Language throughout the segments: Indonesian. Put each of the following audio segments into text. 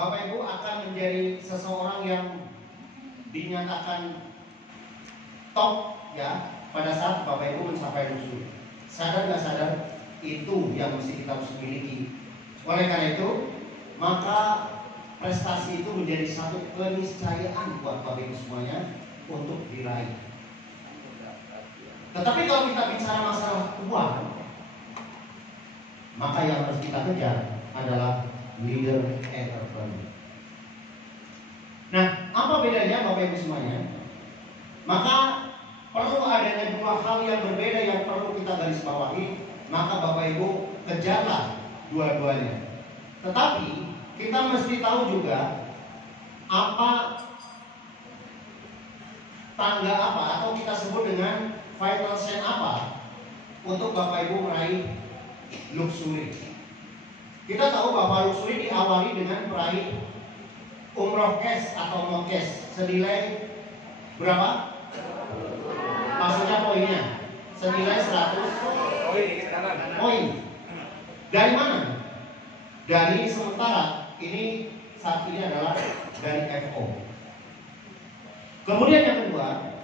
Bapak Ibu akan menjadi seseorang yang dinyatakan top ya pada saat Bapak Ibu mencapai luxury. Sadar nggak sadar, itu yang mesti kita harus miliki. Oleh karena itu, maka prestasi itu menjadi satu keniscayaan buat Bapak Ibu semuanya untuk diraih. Tetapi kalau kita bicara masalah uang, maka yang harus kita kejar adalah leader entrepreneur. Nah, apa bedanya Bapak Ibu semuanya? Maka perlu adanya dua hal yang berbeda yang perlu kita garis bawahi. Maka Bapak Ibu kejarlah dua-duanya. Tetapi kita mesti tahu juga apa tangga apa atau kita sebut dengan vital sign apa untuk Bapak Ibu meraih luxury. Kita tahu bahwa luxury diawali dengan meraih umroh cash atau mokes senilai berapa? Maksudnya poinnya senilai 100 poin. Dari mana? Dari sementara ini saat ini adalah dari FO. Kemudian yang kedua,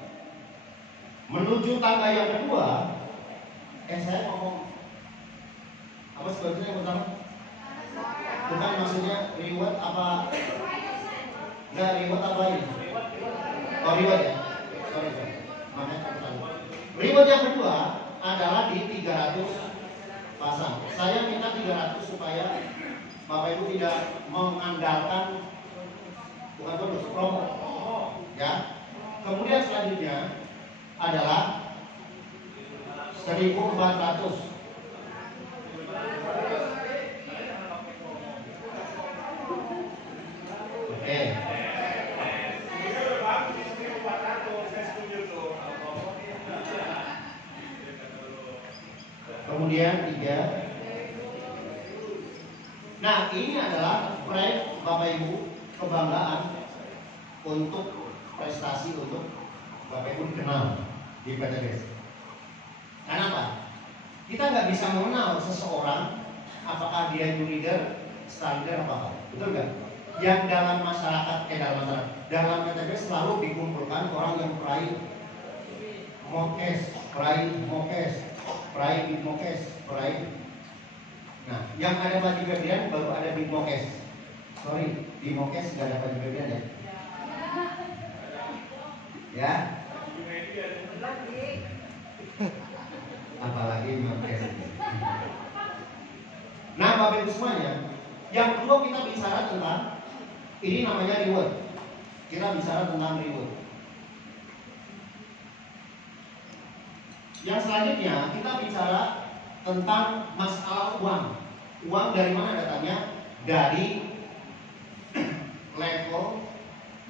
menuju tangga yang kedua, saya ngomong apa sebetulnya yang pertama? Bukan maksudnya reward apa? Enggak, reward apa ini? Oh, reward ya. Sorry. Makanya reward yang kedua adalah di 300 pasang. Saya minta 300 supaya Bapak Ibu tidak mengandalkan bukan terus promo. Ya. Kemudian selanjutnya adalah 1.400. Oke. Kemudian 3. Nah, ini adalah pride Bapak Ibu, kebanggaan untuk prestasi untuk Bapak Ibu dikenal di PTDS. Kenapa? Kita nggak bisa mengenal seseorang apakah dia new leader, star leader apa, betul nggak? Yang dalam masyarakat, dalam PTDS selalu dikumpulkan orang yang meraih mokes, Nah, yang ada baju Febrian baru ada di mokes. Sorry, di mokes nggak ada baju Febrian ya? Ya? Apalagi mokes. Nah, Bapak Ibu semuanya, yang kedua kita bicara tentang ini namanya reward. Kita bicara tentang reward. Yang selanjutnya kita bicara tentang masalah uang. Uang dari mana datangnya? Dari level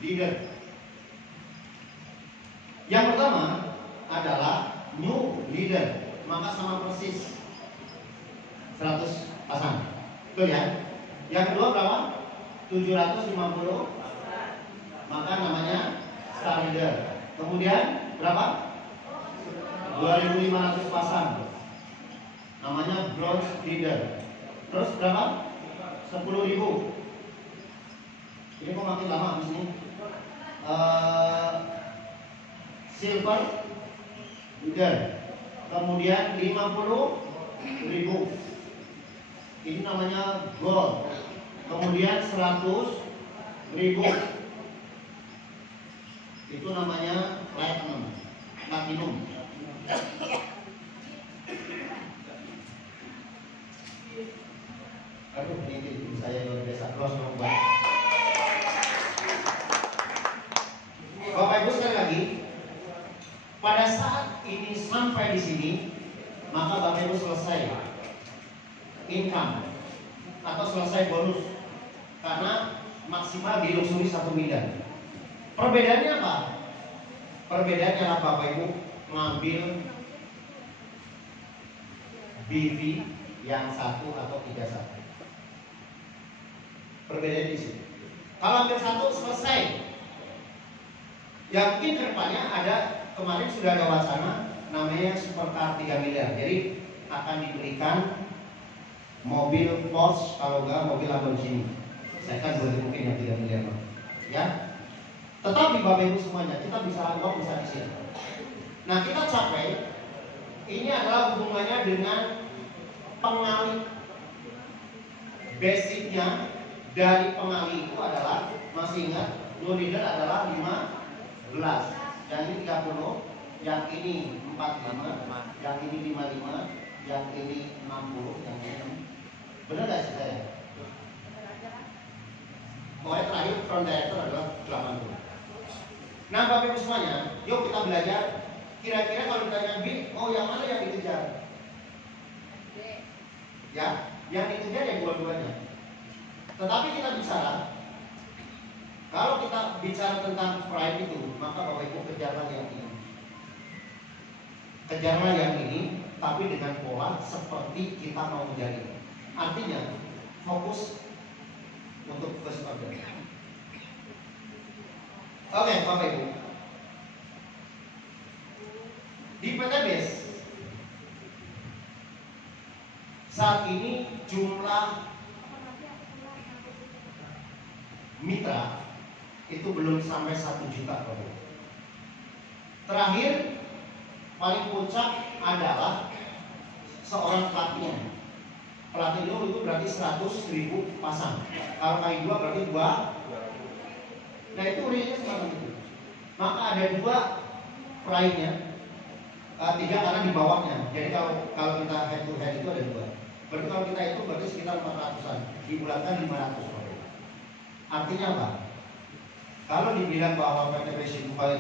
leader. Yang pertama adalah new leader. Maka sama persis 100 pasang. Betul ya? Yang kedua berapa? 750. Maka namanya star leader. Kemudian berapa? 2.500 pasang. Namanya bronze leader. Terus berapa? 10.000. Ini kok makin lama di sini. Silver leader. Kemudian 50.000. Ini namanya gold. Kemudian 100.000. Itu namanya platinum. Aduh, ini saya luar biasa. Bapak Ibu sekali lagi, pada saat ini sampai di sini, maka Bapak Ibu selesai income atau selesai bonus karena maksimal di luxury 1 miliar. Perbedaannya apa? Perbedaannya adalah Bapak Ibu ngambil BV yang 1 atau 31. Perbedaannya di sini. Kalau ambil 1 selesai. Ya mungkin kedepannya ada, kemarin sudah ada wacana namanya supercar 3 miliar. Jadi akan diberikan mobil Porsche, kalau enggak mobil Lamborghini. Saya kan mungkin yang tidak melihat, ya. Tetapi Bapak Ibu semuanya, kita bisa anggap bisa di sini. Nah, kita capai ini adalah hubungannya dengan pengalih. Basicnya dari pengalih itu adalah, masih ingat, low leader adalah 15, yang ini 30, yang ini 45, yang ini 55, yang ini 60, yang ini. Benar gak sih saya? Pokoknya terakhir front director adalah 80. Nah, Bapak Ibu semuanya, yuk kita belajar. Kira-kira kalau ditanya B, oh yang mana yang dikejar? Ya, yang dikejar yang dua-duanya. Tetapi kita bicara, kalau kita bicara tentang pride itu, maka Bapak Ibu kejarlah yang ini. Kejarlah yang ini, tapi dengan pola seperti kita mau menjadi. Artinya, fokus untuk first order. Oke, Bapak Ibu. Di PTBS saat ini jumlah mitra itu belum sampai 1 juta, Bapak Ibu. Terakhir paling puncak adalah seorang pelatih. Pelatih itu berarti 100.000 pasang. Kalau kali 2 berarti 2. Nah, itu realnya semacam itu. Maka ada 2 pride-nya, 3 karena di bawahnya. Jadi kalau kita head to head itu ada 2. Berarti kalau kita itu berarti sekitar 400-an. Dibulatkan 500. Artinya apa? Kalau dibilang bahwa PTBS itu udah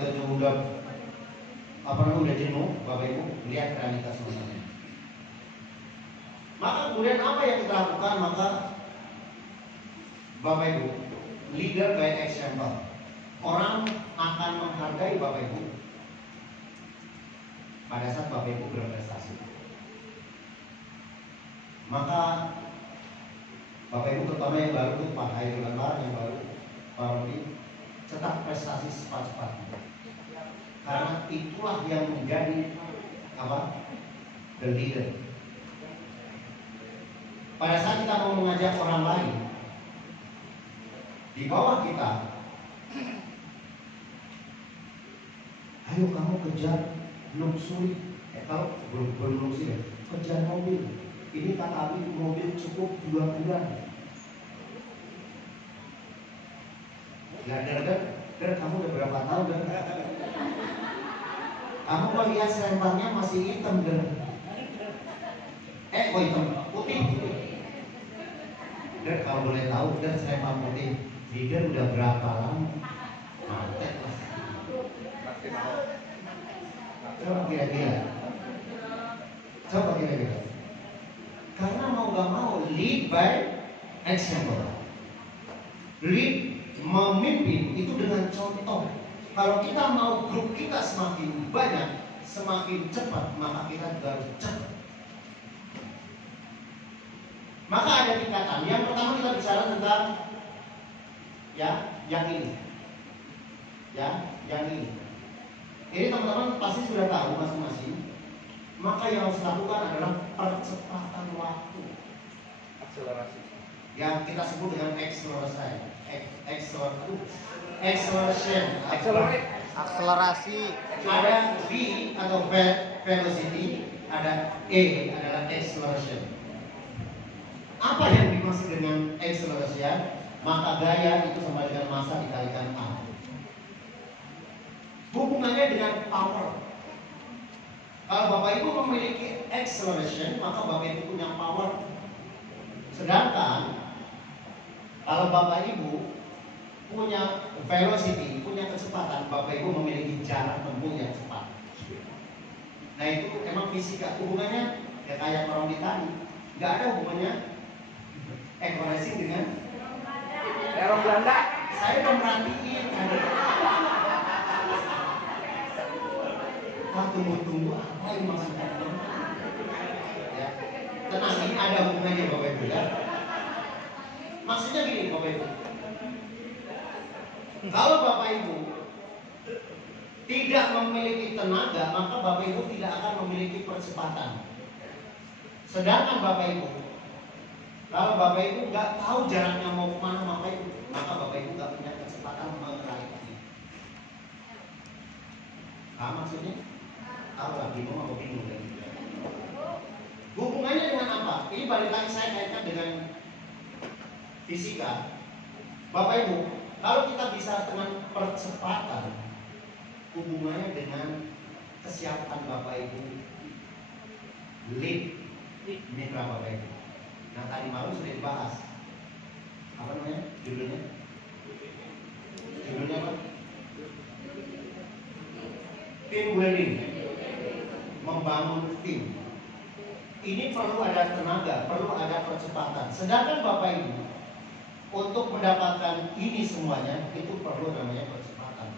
jenuh, Bapak Ibu lihat realitas sebenarnya. Maka kemudian apa yang kita lakukan? Maka Bapak Ibu, leader by example. Orang akan menghargai Bapak Ibu pada saat Bapak Ibu berprestasi. Maka Bapak Ibu terutama yang baru itu Pak Hairul Anwar, yang baru Pak Rodi, cetak prestasi cepat-cepatnya. Karena itulah yang menjadi apa? The leader. Pada saat kita mau mengajak orang lain di bawah kita, ayo kamu kejar luxury, kalau belum luxury, kejar mobil. Ini kata Abi, mobil cukup 2 bulan. Der, kamu udah berapa tahun, Der? Kamu kok lihat selemparnya masih hitam, Der? Kok hitam? Putih. Der, kalau boleh tahu, Der, selempar putih leader udah berapa lama? Mantek mas. Coba kira-kira. Karena mau gak mau lead by example. Lead, memimpin itu dengan contoh. Kalau kita mau grup kita semakin banyak, semakin cepat, maka kita juga harus cepat. Maka ada tingkatan. Yang pertama kita bicara tentang yang ini. Yang ini. Ini teman-teman pasti sudah tahu masing-masing. Maka yang harus dilakukan adalah percepatan waktu. Akselerasi. Yang kita sebut dengan akselerasi. Ada V atau velocity, ada E adalah acceleration. Apa yang dimaksud dengan acceleration? Maka gaya itu sama dengan massa dikalikan A. Hubungannya dengan power. Kalau Bapak Ibu memiliki acceleration, maka Bapak Ibu punya power. Sedangkan kalau Bapak Ibu punya velocity, punya kecepatan, Bapak Ibu memiliki jarak tempuh yang cepat. Nah itu emang fisika. Hubungannya ya kayak orang di tadi, nggak ada hubungannya acceleration dengan Orang Belanda. Saya udah merhatiin. Wah, tunggu apa yang maksudnya? Ya, tenang, ini ada hubungannya Bapak Ibu ya. Maksudnya gini Bapak Ibu. Kalau Bapak Ibu tidak memiliki tenaga, maka Bapak Ibu tidak akan memiliki percepatan. Sedangkan Bapak Ibu, kalau Bapak Ibu nggak tahu jaraknya mau kemana, Maksudnya? Tahu lah, bingung atau bingung kan? Hubungannya dengan apa? Ini balik lagi saya kaitkan dengan fisika. Bapak Ibu, kalau kita bisa dengan percepatan, hubungannya dengan kesiapan Bapak Ibu lead mitra Bapak Ibu. Nah tadi malam sudah dibahas. Apa namanya? Judulnya? Judulnya apa? Team building. Membangun tim. Ini perlu ada tenaga, perlu ada percepatan. Sedangkan Bapak Ibu, untuk mendapatkan ini semuanya, itu perlu namanya percepatan.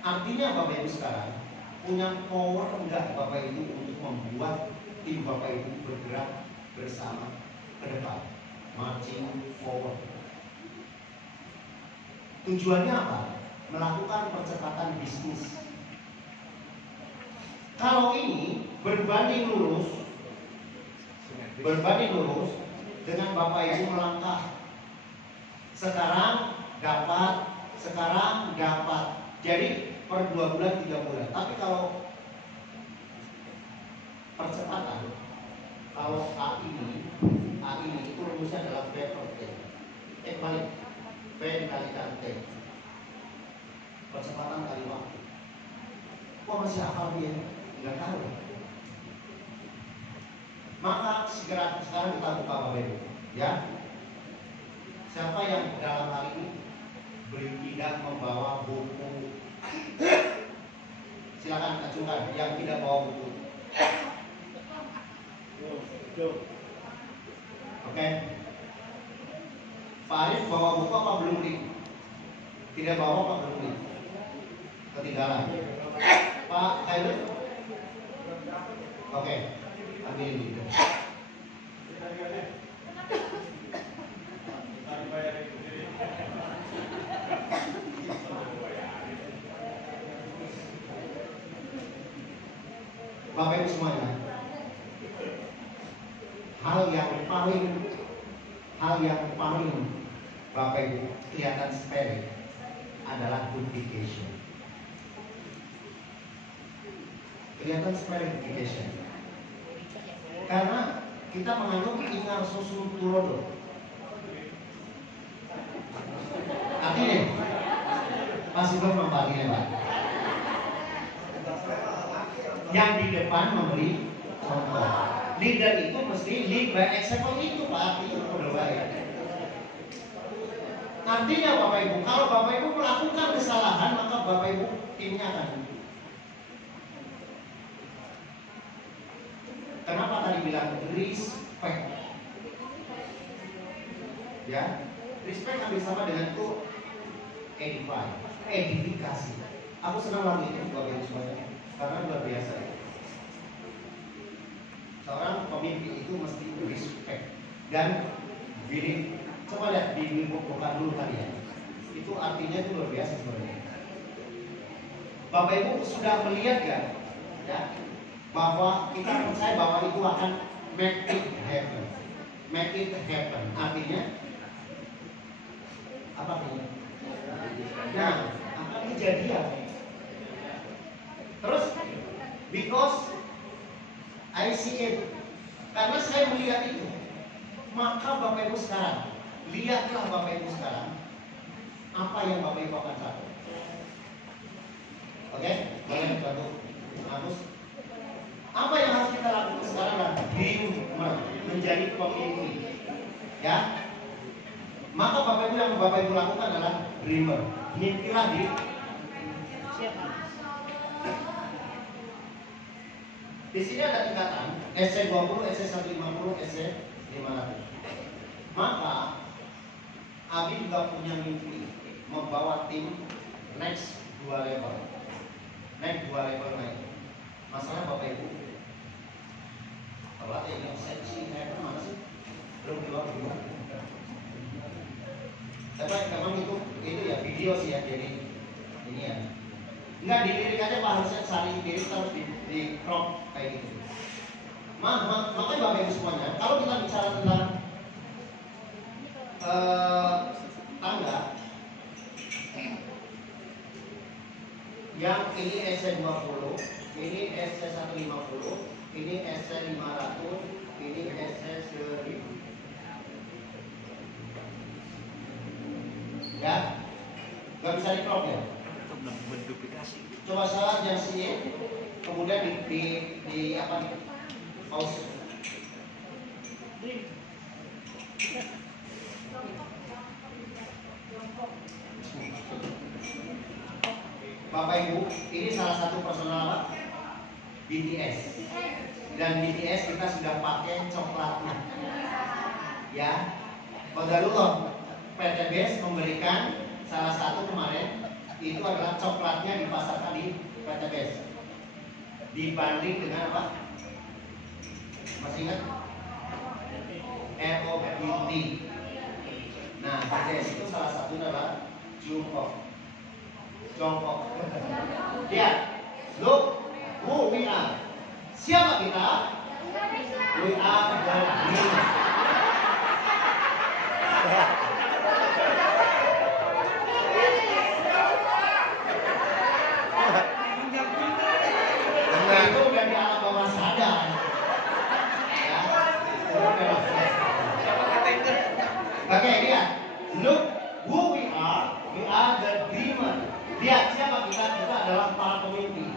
Artinya Bapak Ibu sekarang punya power enggak Bapak Ibu untuk membuat tim Bapak Ibu bergerak bersama ke depan, marching forward. Tujuannya apa? Melakukan percepatan bisnis. Kalau ini berbanding lurus dengan Bapak Ibu melangkah. Sekarang dapat. Jadi per 2 bulan 3 bulan. Tapi kalau percepatan, kalau A ini itu rumusnya adalah V per T. Balik. V dikalikan T. Percepatan kali waktu. Kok masih hafal dia? Enggak tahu. Maka sekarang kita buka Bapak Ibu, ya. Siapa yang dalam hal ini tidak membawa buku? Silakan ajukan yang tidak bawa buku. Oke. Pak Arif bawa buku apa belum nih? Tidak bawa apa belum nih? Ketinggalan. Pak Khairul? Oke. Ambil ini. Bapak Ibu semuanya, hal yang paling Bapak Ibu kelihatan sepele adalah duplication. Kelihatan sepele duplication. Karena kita menganggap ingar susu turodo. Artinya masih belum membaginya Pak. Yang di depan memberi contoh. Leader itu mesti lead by example itu Pak. Artinya udah baik. Artinya Bapak Ibu, kalau Bapak Ibu melakukan kesalahan, maka Bapak Ibu timnya akan. Kenapa tadi bilang respect? Ya, respect hampir sama dengan itu edify, edifikasi. Aku senang lagu itu Bapak Ibu semuanya, karena luar biasa. Seorang pemimpin itu mesti respect dan believe. Coba lihat di bukan dulu tadi ya. Itu artinya itu luar biasa sebenarnya. Bapak Ibu sudah melihat kan? Ya, bahwa kita percaya bahwa itu akan make it happen. Make it happen. Artinya apa artinya? Nah, akan kejadian. Terus because I see it, karena saya melihat itu, maka Bapak Ibu sekarang lihatlah Bapak Ibu sekarang apa yang Bapak Ibu akan capai. Oke, boleh bantu Agus. Apa yang harus kita lakukan sekarang adalah dreamer, menjadi pemimpin. Ya, maka Bapak Ibu yang Bapak Ibu lakukan adalah dreamer. Mimpilah di Di sini ada tingkatan SC20, SC150, SC500. Maka Abi juga punya mimpi membawa tim next 2 level. Naik 2 level naik. Masalah Bapak Ibu. Kalau yang seksi kayak mana sih? Belum keluar juga. Tapi memang itu ya video sih ya, jadi ini ya. Enggak dilirik aja Pak, harusnya saling diri terus di crop kayak gitu. Makanya Bapak Ibu semuanya, kalau kita bicara tentang tangga, Yang ini SC20, ini SC150, ini SC500, ini SC1000. Ya, nggak bisa di-crop ya. Coba salah yang sini, kemudian di apa nih? Pause. Bapak Ibu, ini salah satu personal apa? BTS. Dan BTS kita sudah pakai coklatnya. Ya, Kodalullah PTBS memberikan salah satu kemarin itu adalah coklatnya dipasarkan di PTBS. Dibanding dengan apa? Masih ingat? ROBT. Nah, BTS itu salah satunya adalah Jongkok. Lihat, look who we are. Siapa kita? We are the dreamers. Itu udah di alam bawah sadar. Ya, oke, lihat, look who we are the dreamer. Lihat siapa kita? Kita adalah para pemimpi.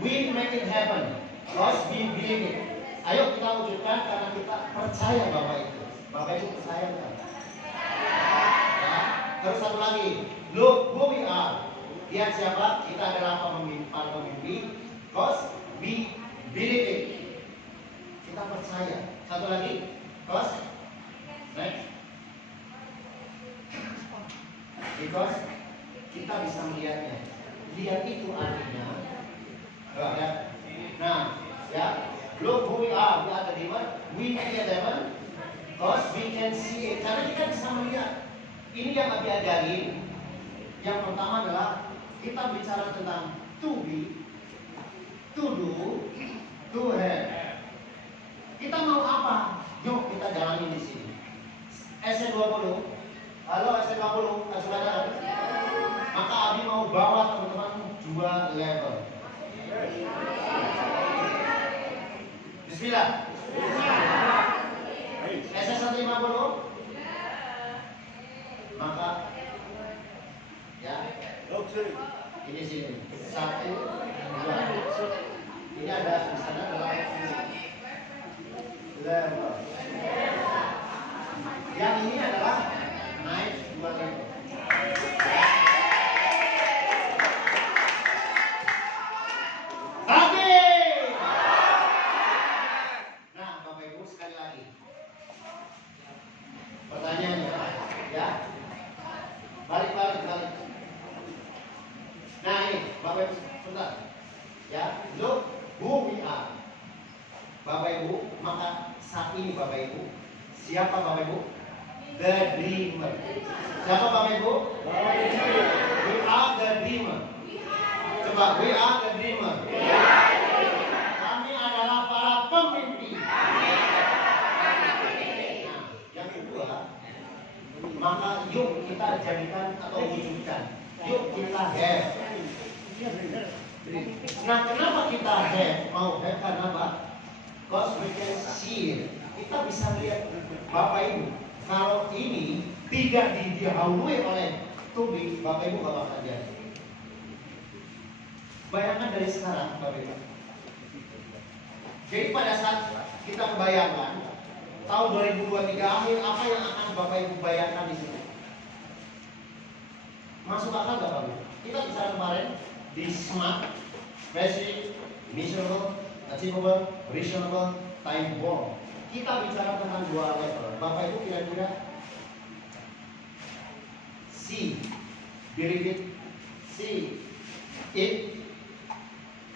We make it happen because we believe it. Ayo kita wujudkan karena kita percaya Bapak itu. Bapak itu percaya kan? Ya. Terus satu lagi, look who we are. Lihat siapa? Kita adalah para pemimpi because we believe it. Kita percaya. Satu lagi, because next. Because kita bisa melihatnya. Lihat itu artinya. Ya. Nah, ya. Look who we are the demon. We make it happen. Because we can see it. Karena kita bisa melihat. Ini yang Abi ajarin. Yang pertama adalah kita bicara tentang to be, to do, to have. Kita mau apa? Yuk kita jalanin di sini. SC20. Halo SC20, sudah datang? Maka Abi mau bawa teman-teman 2 level. Bismillah. SC150. Maka ya. Ini sini. 1, 2. Ini ada di sana adalah level. Yang ini adalah naik 2 level. Nah, Bapak Ibu sekali lagi. Pertanyaannya, ya. Balik. Nah ini, Bapak Ibu, sebentar. Ya, look who we are. Bapak Ibu, maka saat ini Bapak Ibu, siapa Bapak Ibu? The dreamer. Siapa Bapak Ibu? We are the dreamer. Coba, we are the dreamer. Kami adalah para pemimpi. Nah, yang kedua, maka yuk kita jadikan atau wujudkan. Yuk kita have. Nah, kenapa kita have? Mau have karena apa? Because we can see it. Kita bisa lihat Bapak Ibu. Kalau ini tidak didahului oleh tubi, Bapak Ibu gak bakal jadi. Bayangkan dari sekarang, Bapak Ibu. Jadi pada saat kita membayangkan tahun 2023 akhir, apa yang akan Bapak Ibu bayangkan di sini? Masuk akal gak Bapak Ibu? Kita bicara kemarin di SMART, Specific, Measurable, Achievable, Reasonable, Time Bound. Kita bicara tentang 2 level. Bapak Ibu kira-kira see, believe it, see it,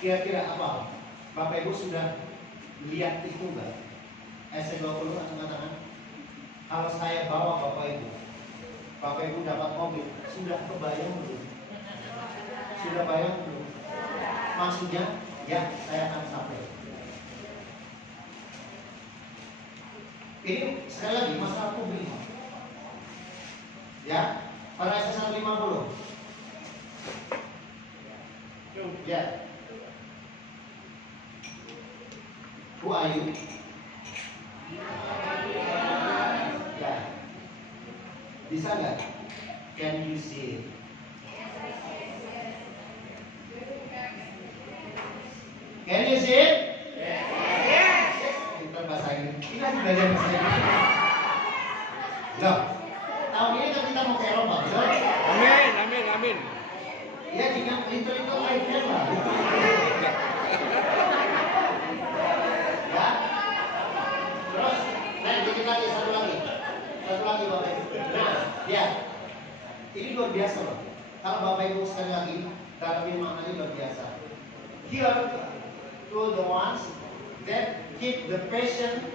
kira-kira apa? Bapak Ibu sudah lihat itu enggak? SC20 atau katakan, kalau saya bawa Bapak Ibu dapat mobil, sudah kebayang belum? Sudah bayang belum? Maksudnya, ya saya akan sampai. Ini sekali lagi masalah publik. Ya, pada SC150. Ya. Who are you? Ya. Bisa nggak? Can you see it? Can you see it? Yes. Pintar bahasa Inggris. Ini lagi belajar bahasa Inggris. Loh, tahun ini kan kita mau ke Eropa, betul? Amin, amin, amin. Ya, jika itu live lah. Ya. Terus, nah dikit lagi, satu lagi Bapak Ibu. Nah, ya, ini luar biasa loh. Kalau Bapak Ibu sekali lagi, dalam maknanya luar biasa. Here to the ones that keep the passion.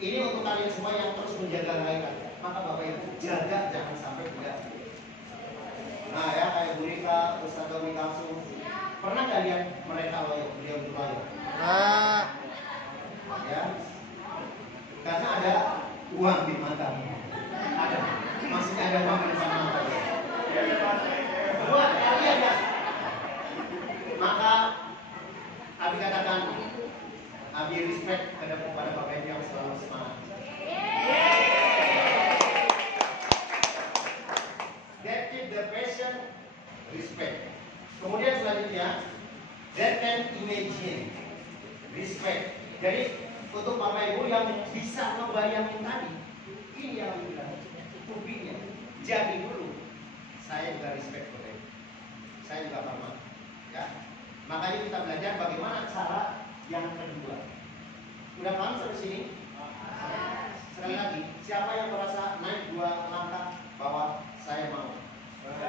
Ini untuk kalian semua yang terus menjaga kebaikan. Maka Bapak Ibu jaga, jangan sampai tidak. Nah ya, kayak Bu Rika, Ustaz Tommy Kalsum. Pernah nggak lihat mereka loyo, beliau loyo? Ya, karena ada uang di mata. Ada, masih ada uang di sana. Buat kalian ya. Maka Abi katakan, Abi respect kepada Bapak Ibu yang selalu semangat. That keep the passion, respect. Kemudian selanjutnya, that can imagine, respect. Jadi untuk Bapak Ibu yang bisa ngebayangin tadi, ini yang bilang, kubinya, jadi dulu. Saya juga respect Bapak Ibu. Saya juga hormat, ya. Makanya kita belajar bagaimana cara yang kedua. Udah paham sampai sini? Sekali lagi, siapa yang merasa naik 2 langkah bahwa saya mau? Oke.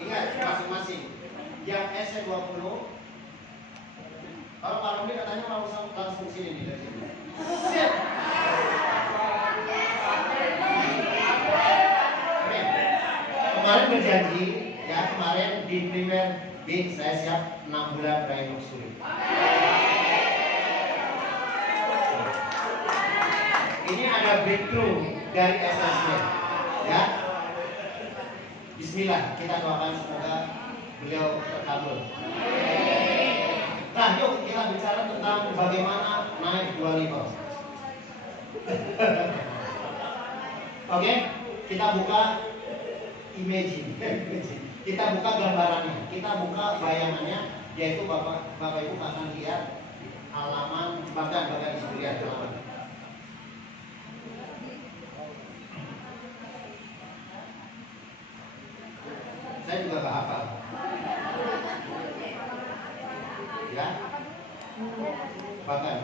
Ingat masing-masing. Yang SC20, kalau Pak Ramli katanya mau langsung sini nih dari sini. Siap. Oke. Kemarin berjanji, ya kemarin di primer B saya siap 6 bulan Brian Suri. Ini ada breakthrough dari SSB, ya. Bismillah, kita doakan semoga beliau terkabul. Nah, yuk kita bicara tentang bagaimana naik 2 level. Oke, kita buka imagine. Kita buka gambarannya, kita buka bayangannya, yaitu Bapak Ibu akan lihat halaman bahkan dilihat halaman. Saya juga gak hafal. Ya? Bahkan.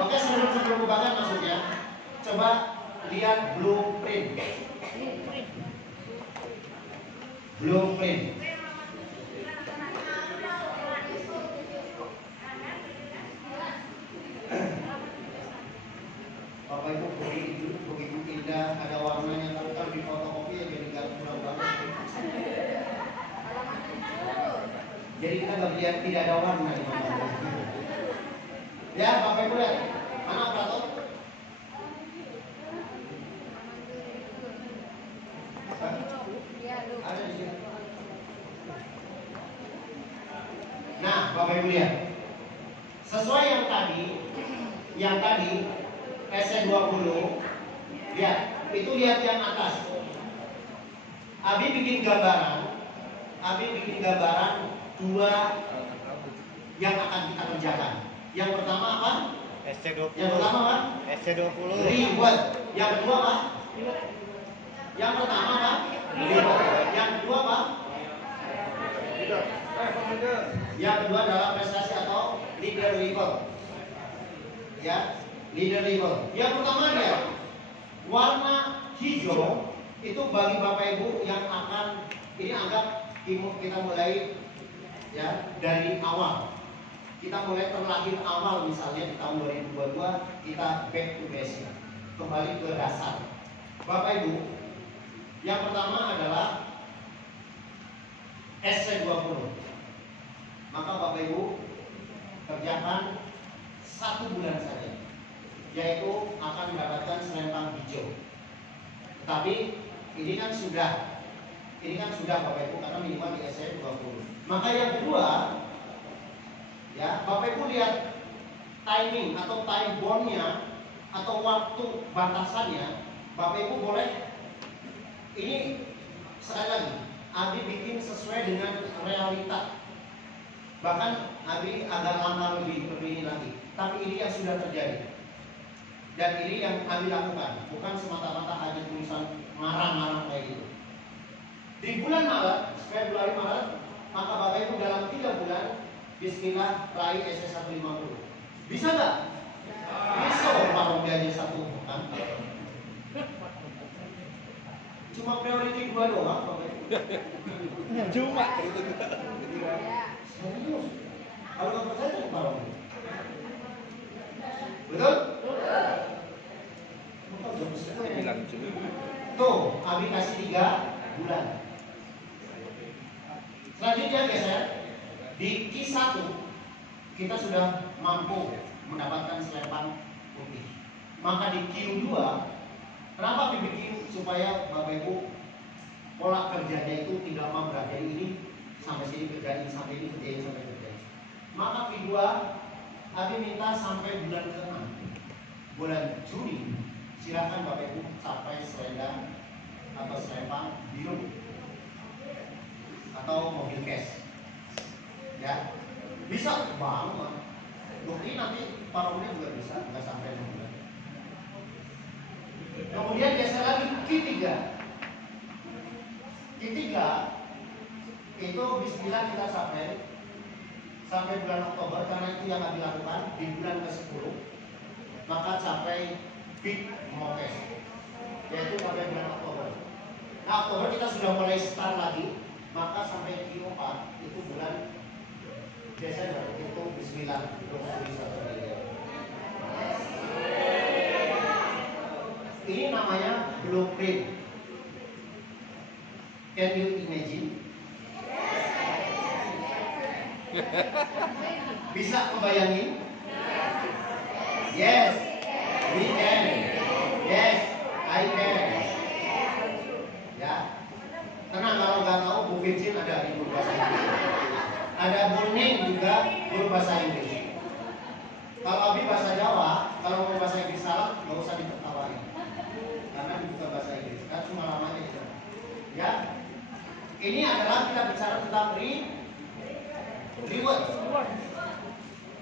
Oke, sebelum bahkan maksudnya, coba lihat blueprint. Bapak Ibu begitu indah, ada warnanya, tapi kalau di fotokopi ya jadi gak kurang banget. Jadi kita nggak lihat tidak ada warna di mana. Ya, Bapak Ibu lihat mana operator? Ada di sini. Nah, Bapak Ibu lihat. Sesuai yang tadi SC20, lihat, itu lihat yang atas. Abi bikin gambaran 2 yang akan kita kerjakan. Yang pertama apa? SC20. Yang pertama apa? SC20. Reward. Yang kedua apa? Yang pertama apa? Reward. Yang kedua apa? Yang kedua adalah prestasi atau leader level. Ya, leader level. Yang pertama dia warna hijau itu bagi Bapak Ibu yang akan ini anggap kita mulai ya dari awal. Kita mulai terlahir awal misalnya di tahun 2022 kita back to basic, kembali ke dasar. Bapak Ibu, yang pertama adalah SC20. Maka Bapak Ibu kerjakan 1 bulan saja, yaitu akan mendapatkan selempang hijau. Tapi ini kan sudah Ini kan sudah Bapak Ibu karena minimal di SC 20. Maka yang kedua, ya Bapak Ibu lihat timing atau time bond-nya atau waktu batasannya. Bapak Ibu boleh ini sekali lagi Abi bikin sesuai dengan realita. Bahkan Abi agak lama lebih ini lagi. Tapi ini yang sudah terjadi. Dan ini yang Abi lakukan, bukan semata-mata hanya tulisan marah-marah kayak gitu. Di bulan Maret, Februari Maret, maka Bapak Ibu dalam 3 bulan Bismillah raih SC 150. Bisa nggak? Bisa. Pak Robi aja 1 kan? Cuma priority 2 doang Bapak Ibu. Cuma. Serius. Kalau nggak percaya cek Pak Robi. Betul? Bilang cuma. Tuh, Abi kasih 3 bulan. Selanjutnya geser di Q1 kita sudah mampu mendapatkan selepan putih. Maka di Q2 kenapa bikin supaya Bapak Ibu pola kerjanya itu tidak mau berada ini sampai sini kerjain, sampai ini kerjain, sampai kerjain. Maka Q2 Abi minta sampai bulan ke-6, bulan Juni silakan Bapak Ibu capai selendang atau selepan biru atau mobil cash, ya bisa banget. Bukti nanti paromnya juga bisa, nggak sampai 6 bulan. Kemudian geser lagi Q3. Q3 itu Bismillah kita sampai bulan Oktober karena itu yang kami lakukan di bulan ke-10. Maka capai big mokes, yaitu sampai bulan Oktober. Nah Oktober kita sudah mulai start lagi. Maka sampai Q4 itu bulan Desember itu Bismillah 21 miliar. Ini namanya blueprint. Can you imagine? Bisa membayangin? Yes, we can. Yes, I can. Ya. Tenang, kalau nggak tahu Bu Vincin ada di guru bahasa Inggris. Ada Bu Ning juga guru bahasa Inggris. Kalau Abi bahasa Jawa, kalau mau bahasa Inggris salah, nggak usah ditertawain. Karena ini bukan bahasa Inggris, kan cuma namanya gitu. Ya, ini adalah kita bicara tentang reward.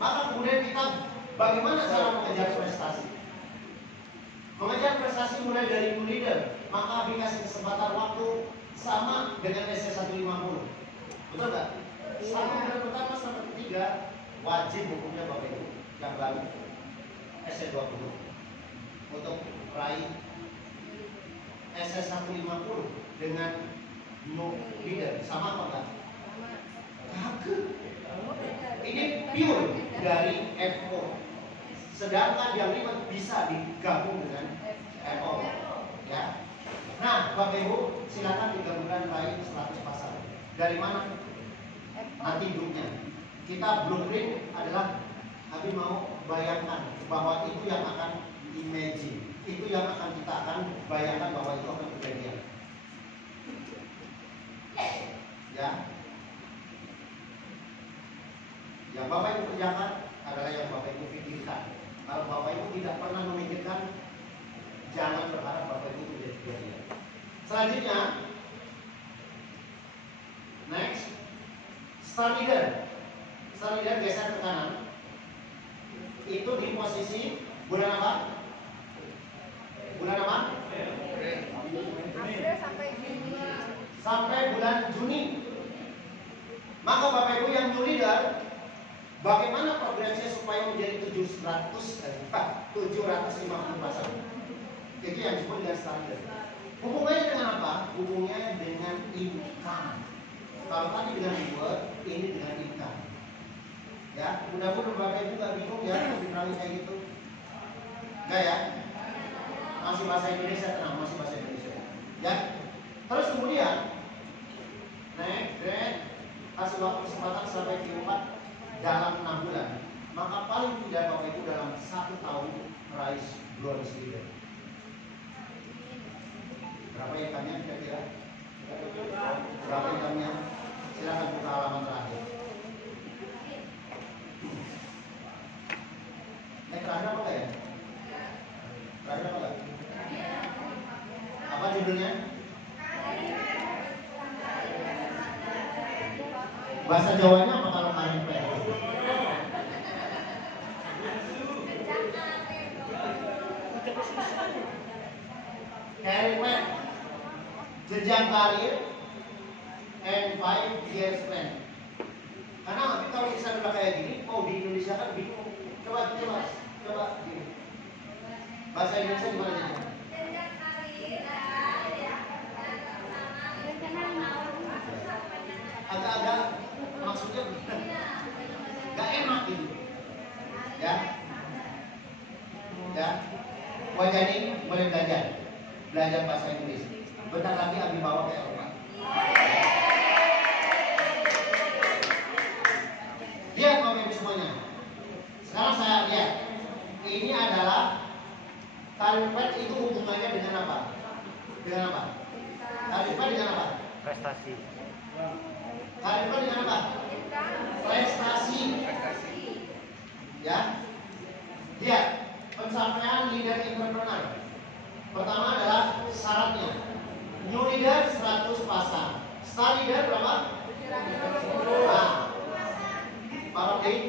Maka kemudian kita bagaimana cara mengejar prestasi? Mengejar prestasi mulai dari new leader, maka Abi kasih kesempatan waktu sama dengan SC 150. Betul nggak? Satu bulan pertama sampai ketiga wajib hukumnya Bapak Ibu yang baru SC 20 untuk raih SC 150 dengan new leader. Sama apa enggak? Kagak. Ini pure dari FO. Sedangkan yang 5 bisa digabung dengan FO. Ya. Nah, Bapak Ibu, silakan 3 bulan raih 100 pasar. Dari mana? Nanti grupnya. Kita blueprint adalah Abi mau bayangkan bahwa itu yang akan imagine. Itu yang akan kita akan bayangkan bahwa itu akan kejadian. Ya. Yang Bapak Ibu kerjakan adalah yang Bapak Ibu pikirkan. Kalau Bapak Ibu tidak pernah memikirkan, jangan berharap Bapak Ibu itu jadi kejadian. Selanjutnya, next, star leader. Star leader geser ke kanan. Itu di posisi bulan apa? Bulan apa? April sampai Juni. Sampai bulan Juni. Maka Bapak Ibu yang new leader, bagaimana progresnya supaya menjadi 750 pasang? Itu yang disebut dengan star leader. Hubungannya dengan apa? Hubungannya dengan income. Kalau tadi dengan reward, ini dengan income. Ya, mudah-mudahan Bapak Ibu gak bingung ya kalau diterangin kayak gitu. Enggak ya? Masih bahasa Indonesia, tenang, masih bahasa Indonesia. Ya. Terus kemudian, kasih waktu kesempatan sampai Q4 dalam 6 bulan. Maka paling tidak Bapak Ibu dalam 1 tahun meraih glorious leader. Berapa yang kalian kira-kira? Berapa jamnya? Silakan buka halaman terakhir. Terakhir apa enggak ya? Terakhir apa enggak? Apa judulnya? Bahasa Jawanya apa kalau KMP? KMP jenjang karir and 5 years plan. Karena kalau kita udah kayak gini, oh di Indonesia kan bingung. Coba gini. Bahasa Indonesia gimana aja? Agak-agak maksudnya gak enak gitu. Ya. Wajah ini boleh belajar bahasa Inggris. Bentar lagi Abi bawa ke Eropa. Lihat Bapak Ibu semuanya. Sekarang saya lihat. Ini adalah karir pet itu hubungannya dengan apa? Dengan apa? Karir pet dengan apa? Prestasi. Karir pet dengan apa? Prestasi. Ya. Lihat. Pencapaian leader entrepreneur. Pertama adalah syaratnya. New leader 100 pasang. Star leader berapa? 10. Nah, Pak Robi,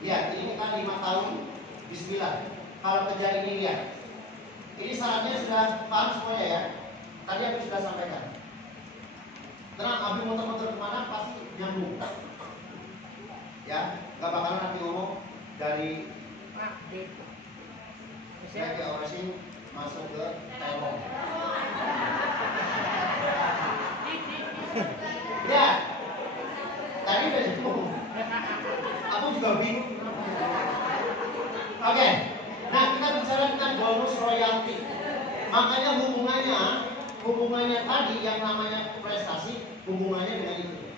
lihat ini kan 5 tahun. Bismillah. Kalau kerja ini lihat. Ini syaratnya sudah paham semuanya ya. Tadi aku sudah sampaikan. Tenang, Abi muter-muter kemana pasti nyambung. Ya, nggak bakalan nanti ngomong dari saya ke Oresin masuk ke Telkom. Ya, tadi udah cukup. Aku juga bingung. Oke, nah kita bicara tentang bonus royalti. Makanya hubungannya tadi yang namanya prestasi, hubungannya dengan itu.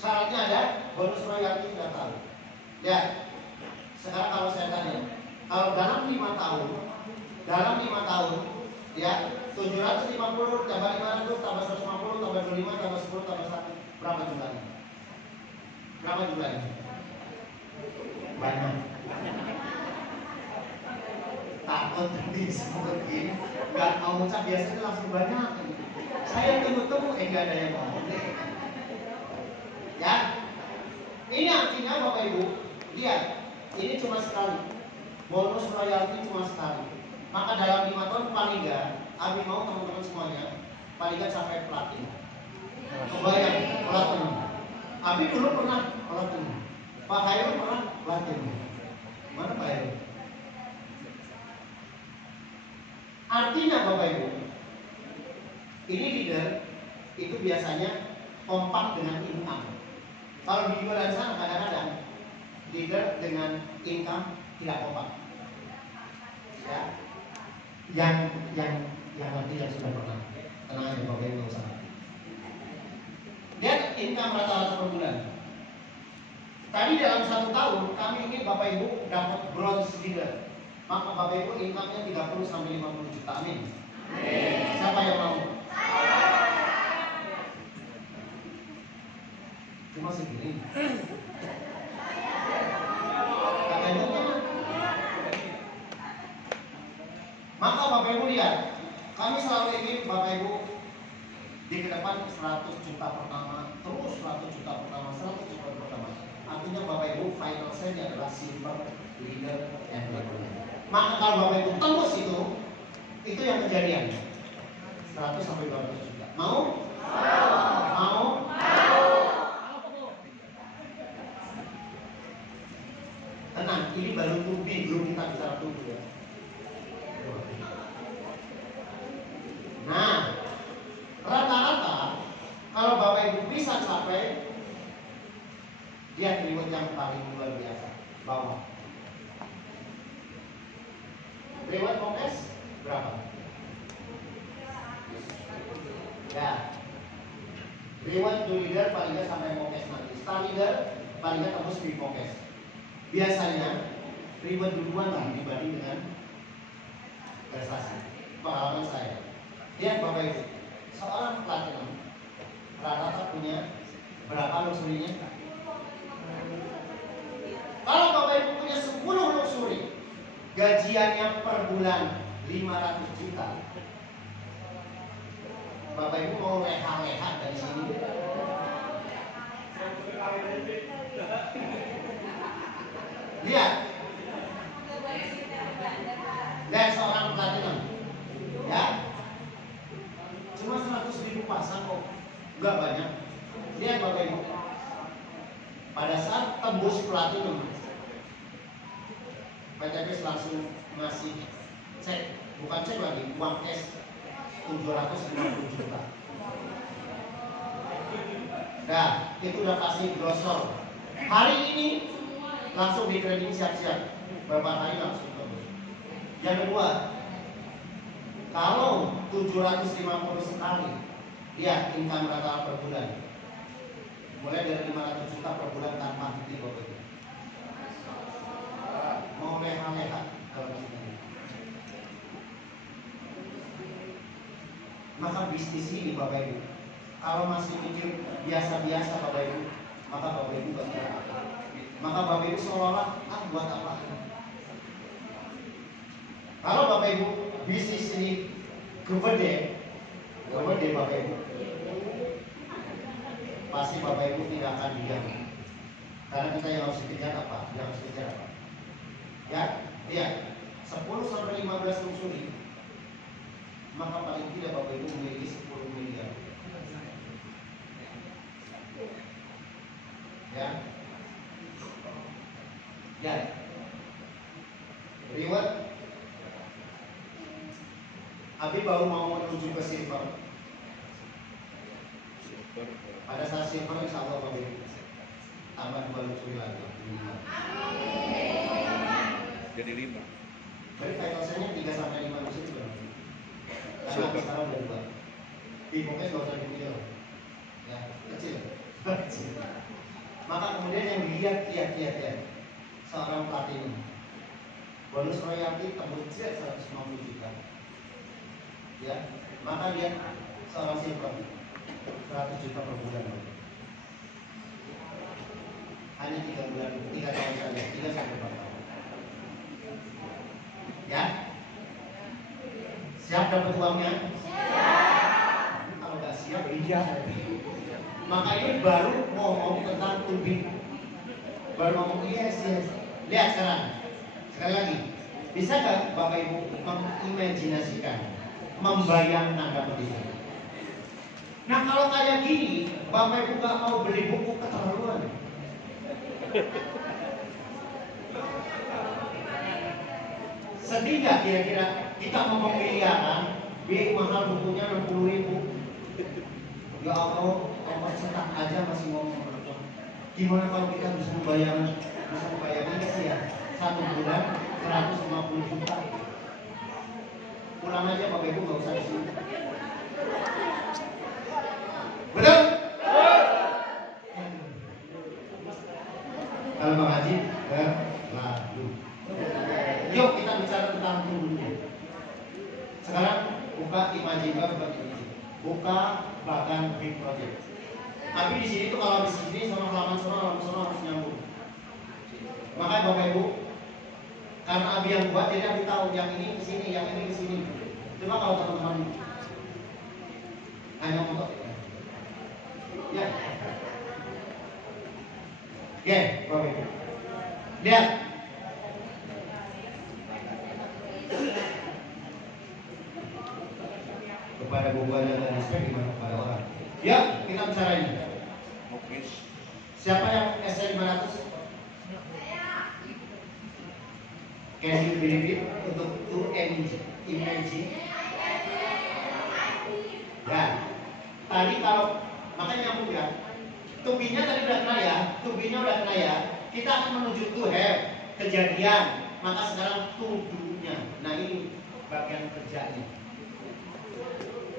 Syaratnya ada bonus royalti sudah tahu. Ya, sekarang kalau saya tanya, kalau dalam 5 tahun, ya 750 tambah 500 tambah 150 tambah 25 tambah 10 tambah 1, berapa jumlahnya? Banyak. Takut disebut gini, nggak mau ucap biasanya langsung banyak. Saya tunggu, nggak ada yang ngomong. Ya, ini artinya Bapak Ibu, lihat, ini cuma sekali. Bonus royalti cuma sekali. Maka dalam 5 tahun paling nggak, Abi mau teman-teman semuanya paling nggak sampai platin. Kebayang platin. Abi dulu pernah platin. Pak Hairul pernah platin. Mana Pak Hairul? Artinya Bapak Ibu, ini leader itu biasanya kompak dengan income. Kalau di luar sana kadang-kadang leader dengan income tidak kompak. Ya, yang nanti yang sudah pernah tenang aja Bapak Ibu usah. Lihat income rata-rata per bulan. Tadi dalam 1 tahun kami ingin Bapak Ibu dapat bronze leader. Maka Bapak Ibu income-nya 30 sampai 50 juta. Amin. Siapa yang mau? Cuma segini. Katanya maka Bapak Ibu lihat, kami selalu ingin Bapak Ibu di ke depan 100 juta pertama, terus 100 juta pertama, 100 juta pertama. Artinya Bapak Ibu final saya adalah silver leader and leader. Maka kalau Bapak Ibu tembus itu yang kejadian 100 sampai 200 juta. Mau? Mau? Tenang, ini baru tubi, belum kita bicara tubi ya. Nah, rata-rata kalau Bapak Ibu bisa sampai dia reward yang paling luar biasa bawah. Reward Mokes berapa? Ya, reward to leader paling nggak sampai Mokes nanti. Star leader paling nggak tembus di Mokes. Biasanya reward duluan lah dibanding dengan prestasi. Pengalaman saya. Lihat Bapak Ibu, seorang platinum rata-rata punya berapa luxurinya? Kalau Bapak Ibu punya 10 luxury, gajiannya per bulan 500 juta. Bapak Ibu mau leha-leha dari sini? Lihat. Dan seorang platinum, ya, cuma 100.000 pasang kok, nggak banyak. Lihat Bapak Ibu, pada saat tembus platinum, PTPS langsung ngasih cek, bukan cek lagi, uang cash 750 juta. Nah, itu udah pasti grosor. Hari ini langsung dikredit siap-siap, beberapa hari langsung tembus. Yang kedua, kalau 750 sekali, lihat income rata per bulan, mulai dari 500 juta per bulan tanpa henti Bapak Ibu. Mau leha-leha kalau disini. Maka bisnis ini Bapak Ibu, kalau masih mikir biasa-biasa Bapak Ibu, maka Bapak Ibu gak kira apa. Maka Bapak Ibu seolah-olah buat apa? Kalau Bapak Ibu bisnis ini gede Bapak Ibu, pasti Bapak Ibu tidak akan diam. Karena kita yang harus dikejar apa? Yang harus dikejar apa? Ya, lihat 10 sampai 15 luxury, maka paling tidak Bapak Ibu memiliki 10 miliar. Ya, ya, reward. Abi baru mau menuju ke silver. Pada saat silver insya Allah Bapak Ibu tambah 2 luxury lagi. Jadi 5. Jadi vitalsnya 3 sampai 5 luxury berapa? Karena sekarang udah 2. Pokoknya nggak usah dipilih, ya kecil. Maka kemudian yang dilihat seorang platinum, bonus royalti tembus 150 juta. Ya, maka lihat seorang silver 100 juta per bulan. Hanya 3 bulan, 3 tahun saja, 3 sampai 4 tahun. Ya, siap dapat uangnya? Siap. Kalau nggak siap, iya. Maka ini baru ngomong tentang turbin, baru ngomong yes. Lihat sekarang, sekali lagi, bisa nggak Bapak Ibu mengimajinasikan, membayangkan dapat ini? Nah kalau kayak gini, Bapak Ibu nggak mau beli buku keterlaluan. Sedih nggak kira-kira kita ngomong miliaran, biaya mahal bukunya 60.000. Ya Allah, ongkos cetak aja masih ngomong. Gimana kalau kita bisa membayangkan sih ya, 1 bulan 150 juta. Pulang aja Bapak Ibu, nggak usah di sini. Betul? Kalau Bang Haji berlalu. Yuk kita bicara tentang tubuhnya. Sekarang buka Imajinger, buka Bagan Big Project. Tapi di sini tuh kalau di sini sama halaman sana harus nyambung. Makanya Bapak Ibu, karena Abi yang buat, jadi Abi tahu yang ini ke sini, yang ini ke sini. Cuma kalau teman-teman hanya untuk ya. Oke, Bapak Ibu. Lihat. Kepada bukuannya dan respect gimana kepada orang. Ya, kita bicara ini. Oke. Siapa yang SC 500? Can you believe it? Untuk to imagine. Dan tadi kalau makanya nyambung ya. Tubinya tadi udah kena ya, Kita akan menuju to have kejadian. Maka sekarang to do-nya. Nah ini bagian kerjanya.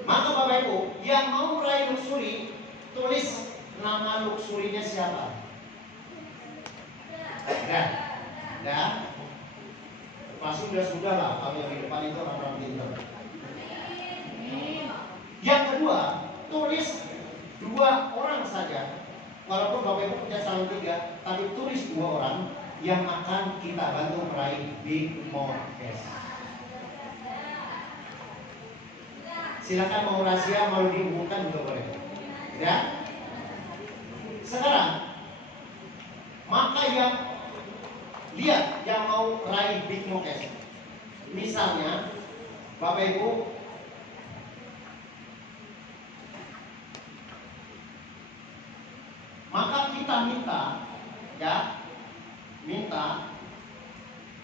Maka Bapak Ibu yang mau meraih luxury, tulis nama luxurinya siapa. Dah. Pasti sudah lah. Kalau yang di depan itu orang-orang pintar. Yang kedua, tulis 2 orang saja, walaupun Bapak Ibu punya calon 3, tapi tulis 2 orang yang akan kita bantu meraih Big Mortgage. Silakan mau rahasia, mau diumumkan juga boleh. Ya. Sekarang, maka yang lihat yang mau raih Big Mortgage, misalnya Bapak Ibu maka kita minta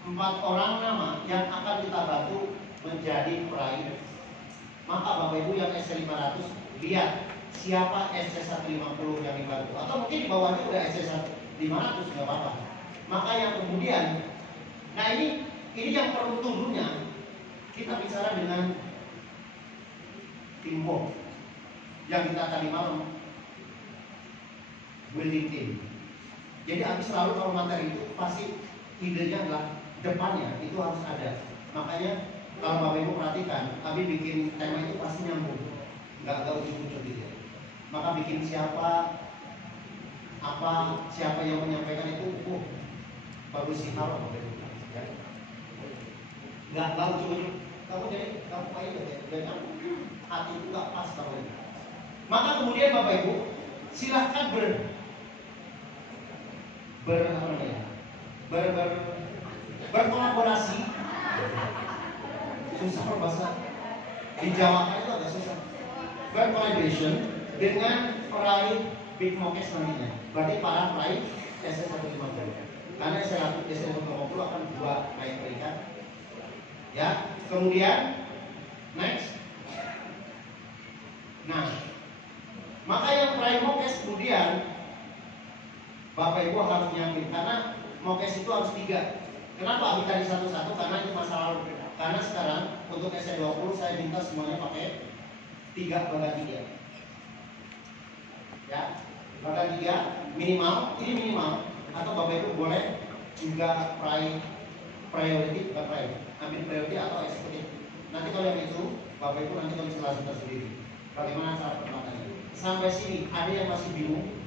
4 orang nama yang akan kita bantu menjadi peraih. Maka Bapak Ibu yang SC500 lihat siapa SC150 yang dibantu, atau mungkin di bawahnya udah SC500 nggak apa-apa. Maka yang kemudian, nah ini yang perlu turunnya, kita bicara dengan tim work yang kita tadi malam building team. Jadi Abi selalu kalau materi itu pasti idenya adalah depannya itu harus ada. Makanya kalau Bapak Ibu perhatikan, Abi bikin tema itu pasti nyambung, nggak ujuk-ujuk gitu ya. Maka bikin siapa yang menyampaikan itu, bagus sih kalau Bapak Ibu ya. Nggak ujuk-ujuk. Kamu kayak gitu ya, hati itu nggak pas Bapak Ibu. Maka kemudian Bapak Ibu silahkan berkolaborasi. Susah kalau bahasa di Jawa itu agak susah. Bercollaboration dengan peraih Big Mortgage nantinya. Berarti para peraih SC150. Karena SC150 akan 2 naik peringkat. Ya, kemudian next. Nah, maka yang peraih mortgage kemudian Bapak Ibu harus nyiapin, karena mortgage itu harus 3. Kenapa Abi tadi satu-satu? Karena itu masa lalu. Karena sekarang untuk SC20 saya minta semuanya pakai 3/3. Ya, 3/3 minimal, ini minimal. Atau Bapak Ibu boleh juga priority, bukan ambil priority atau eksekutif. Nanti kalau yang itu Bapak Ibu nanti kalau jelaskan tersendiri bagaimana cara penerapannya. Sampai sini ada yang masih bingung?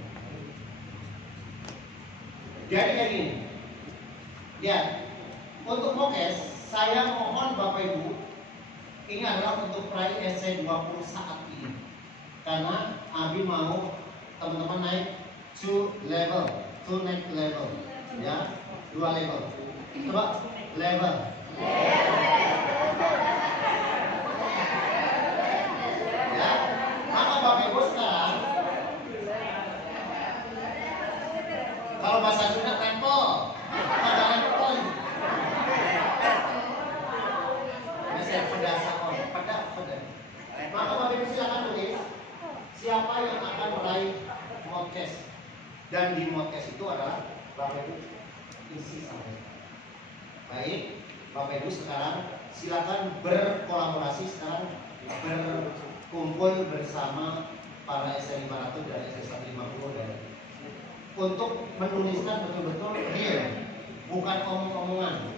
Jadi kayak gini. Lihat, untuk mortgage saya mohon Bapak Ibu, ini adalah untuk peraih SC20 saat ini. Karena Abi mau teman-teman naik to next level, ya, 2 level. Coba level. Ya, maka Bapak Ibu sekarang kalau bahasa Sunda level, ada level. Saya pedasakon, pedas. Maka Bapak Ibu silakan tulis siapa yang akan meraih mortgage, dan di mortgage itu adalah Bapak Ibu isi sampai. Baik, Bapak Ibu sekarang silakan berkolaborasi, sekarang berkumpul bersama para SC500 dan SC150 dan untuk menuliskan betul-betul real, bukan omong-omongan.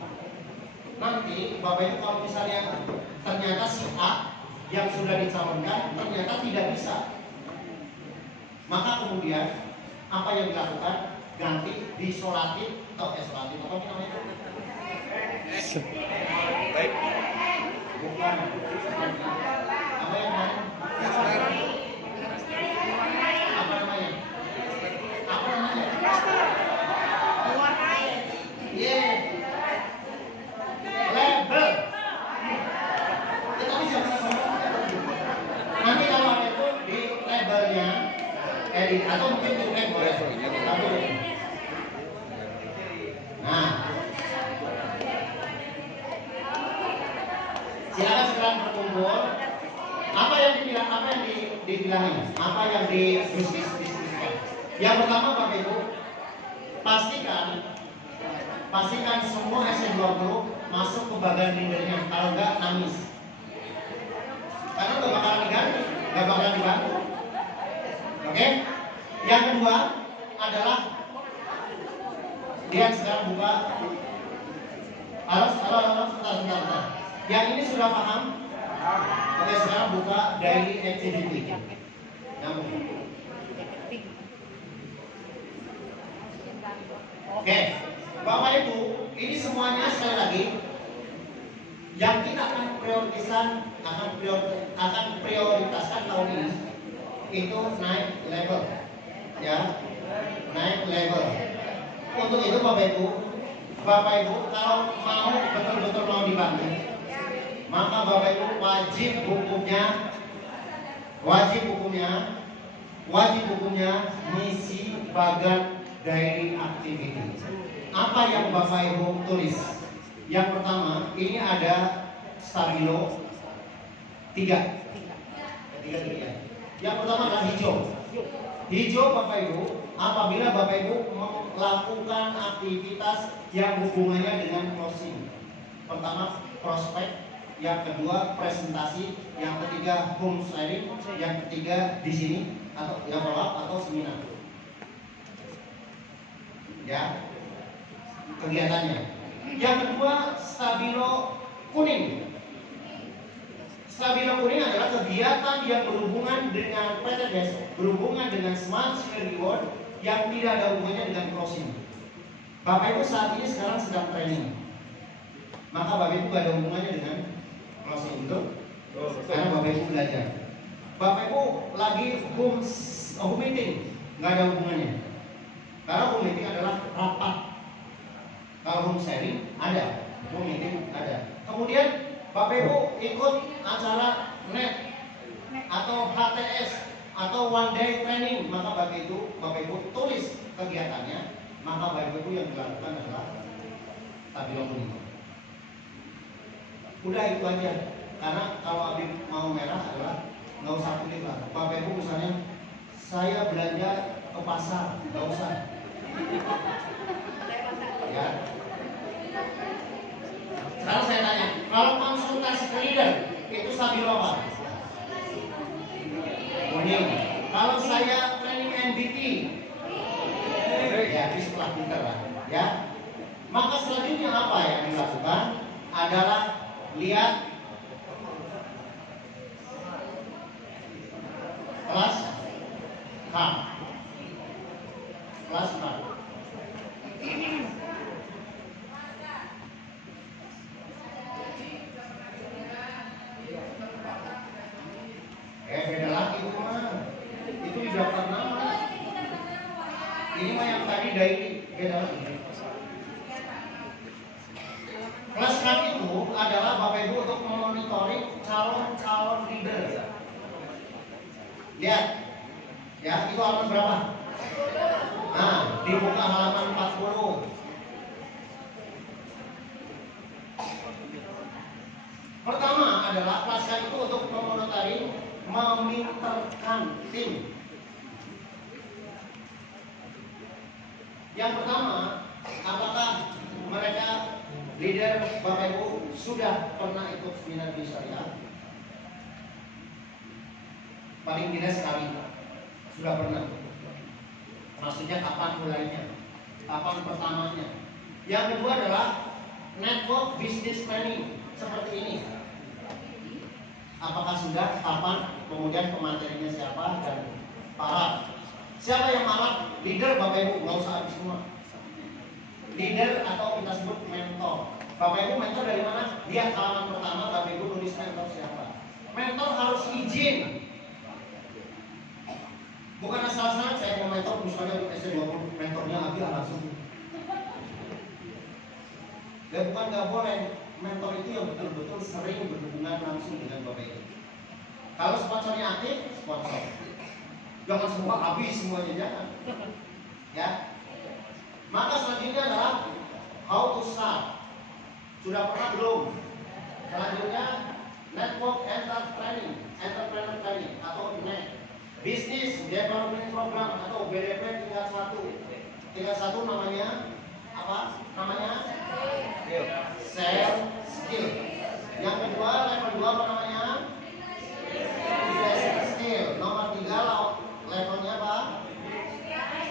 Nanti Bapak Ibu kalau misalnya ternyata si A yang sudah dicalonkan ternyata tidak bisa, maka kemudian apa yang dilakukan? Ganti disolatif atau esolatif, apa namanya? Baik. Bukan. Apa yang mana? Apa namanya? Apa namanya? Yeah. Label. Tetapi jangan nanti kalau ada itu di labelnya, atau mungkin di label. Nah, silakan sekarang berkumpul. Apa yang dibilang, apa yang dibilangin, apa yang didiskusikan. Yang pertama Bapak Ibu, pastikan semua SC20 masuk ke bagian leadernya. Kalau enggak nangis. Karena nggak bakalan diganti, nggak bakalan dibantu. Oke? Yang kedua adalah lihat sekarang buka. Halo, sebentar. Yang ini sudah paham? Oke, sekarang buka daily activity. Nyambung. Oke, Bapak Ibu, ini semuanya sekali lagi yang kita akan prioritaskan tahun ini itu naik level, ya, naik level. Untuk itu Bapak Ibu kalau mau betul-betul mau dibantu, maka Bapak Ibu wajib hukumnya misi bagan diary activity. Apa yang Bapak Ibu tulis? Yang pertama, ini ada stabilo 3. Yang pertama adalah hijau. Hijau Bapak Ibu, apabila Bapak Ibu melakukan aktivitas yang hubungannya dengan closing. Pertama, prospek. Yang kedua, presentasi. Yang ketiga, home sharing. Yang ketiga, di sini atau yang follow up atau seminar. Ya, kegiatannya. Yang kedua, stabilo kuning. Stabilo kuning adalah kegiatan yang berhubungan dengan PTDS, berhubungan dengan Smart Share Reward yang tidak ada hubungannya dengan closing. Bapak Ibu saat ini sekarang sedang training, maka Bapak Ibu gak ada hubungannya dengan closing, betul? Karena Bapak Ibu belajar. Bapak Ibu lagi home meeting, gak ada hubungannya. Karena home meeting adalah rapat. Kalau home sharing ada, home meeting ada. Kemudian Bapak Ibu ikut acara NET atau HTS atau one day training, maka Bapak Ibu tulis kegiatannya, maka Bapak Ibu yang dilakukan adalah stabilo kuning. Udah itu aja. Karena kalau Abib mau merah adalah nggak usah tulis lah. Bapak Ibu misalnya saya belanja ke pasar, nggak usah. Ya. Sekarang saya tanya, kalau konsultasi ke leader itu stabilo apa? Kuning. Kalau saya training NBT, ya setelah pinter lah, ya. Maka selanjutnya apa yang dilakukan adalah lihat kelas H. Kelas H. Beda lagi itu mah. Itu di daftar nama. Ini mah yang tadi dari beda lagi. Kelas H itu adalah Bapak Ibu untuk memonitoring calon-calon leader. Lihat, ya itu halaman berapa? Nah, dibuka halaman 40. Pertama adalah kelas H itu untuk memonitoring, meminterkan tim. Yang pertama, apakah mereka leader Bapak Ibu sudah pernah ikut seminar di syariah? Paling tidak sekali sudah pernah. Maksudnya kapan mulainya? Kapan pertamanya? Yang kedua adalah network business planning seperti ini. Apakah sudah? Kapan? Kemudian pematerinya siapa dan para siapa yang malah leader Bapak Ibu nggak usah habis semua. Leader atau kita sebut mentor. Bapak Ibu mentor dari mana? Lihat halaman pertama Bapak Ibu tulis mentor siapa. Mentor harus izin. Bukan asal-asalan saya mau mentor misalnya di SC20 mentornya Abi langsung. Ya bukan nggak boleh. Mentor itu yang betul-betul sering berhubungan langsung dengan Bapak Ibu. Kalau sponsornya aktif, sponsor. Jangan semua habis semuanya, jangan. Ya. Maka selanjutnya adalah how to start. Sudah pernah belum? Selanjutnya network entrepreneur training atau NET. Business Development Program atau BDP tingkat 1. Tingkat 1 namanya apa? Namanya Sales Skill. Yang kedua level 2 apa namanya? Business Skill. Nomor 3 levelnya apa?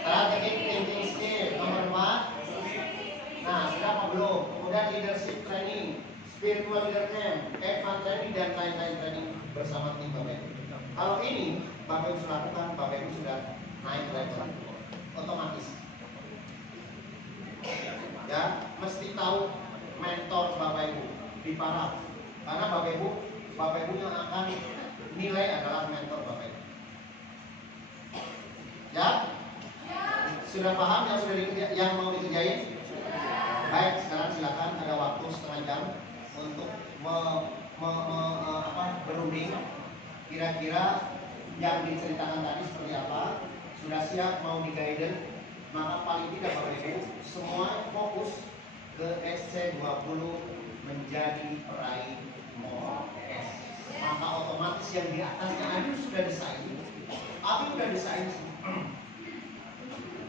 Strategic Thinking Skill. Nomor 4. Nah, sudah apa belum? Kemudian Leadership Training, Spiritual Leader Camp, Advanced Training dan lain-lain training bersama tim Bapak Ibu. Kalau ini Bapak Ibu sudah lakukan, Bapak Ibu sudah naik level otomatis. Ya, mesti tahu mentor Bapak Ibu di para. Karena Bapak Ibu yang akan nilai adalah mentor Bapak Ibu. Ya? Sudah paham yang sudah yang mau dikerjain? Baik, sekarang silakan ada waktu setengah jam untuk berunding. Kira-kira yang diceritakan tadi seperti apa? Sudah siap mau di-guided? Maka paling tidak Bapak Ibu semua fokus ke SC20 menjadi peraih MOS. Maka otomatis yang di atasnya Adi sudah desain. Abi sudah desain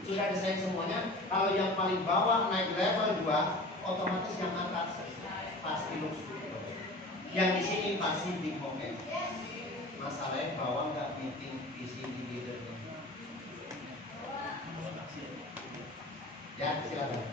sudah desain semuanya. Kalau yang paling bawah naik level 2, otomatis yang atas pasti lulus. Yang di sini pasti big oke. Masalahnya bawah nggak meeting di sini leadernya. Ya, silakan.